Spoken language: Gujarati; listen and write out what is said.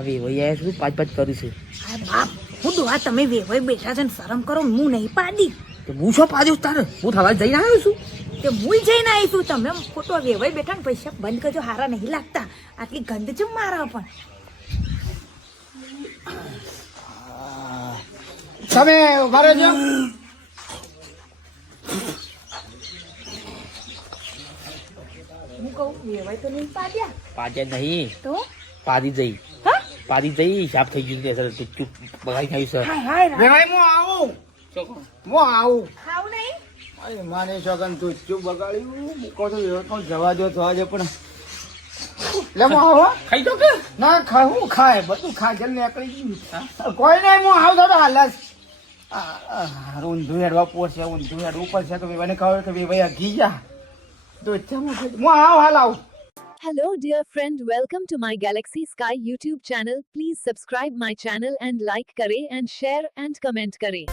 હવે વૈયા શું પાંચ પાંચ કરું છું આ બાપ હું દુઆ તમે વેવાઈ બેઠા છે ને શરમ કરો હું નહીં પાડી તો હું શું પાડ્યો તારે હું થવા જઈને આવ્યો છું તે હું જઈને આવીશું તમે ખોટો વેવાઈ બેઠા ને પૈસા બંધ કરજો હારા નહીં લાગતા આટલી ગંધ છે મારા પણ તમે ઉભા રહેજો. હું કહું વેવાઈ તો નહીં પાડ્યા પાડ્યા નહીં તો પાડી જઈ હા પાડી જઈ હિસાબ થઈ ગયું સર તું ચૂપ બગાડી ખાયું સર હાય હાય વેવાઈ હું આવું ખાવ નહીં અરે મારે છોકન તું ચૂપ બગાડ્યું મૂકો તો વ્યવસ્થા જવા દો થવા દે પણ લે હું આવો ખાઈ દો કે ના ખાવું ખાય બધું ખા જલ નીકળી ગયું કોઈ નહીં હું આવું તો હાલસ ઊંધું હેડવા પોસે ઊંધું હેડવું પડશે તો વેવાઈને ખબર કે વેવાઈ અઘી જા તો હું આવ હાલ આવું. Hello dear friend, welcome to my Galaxy Sky YouTube channel. Please subscribe my channel and like kare and share and comment kare.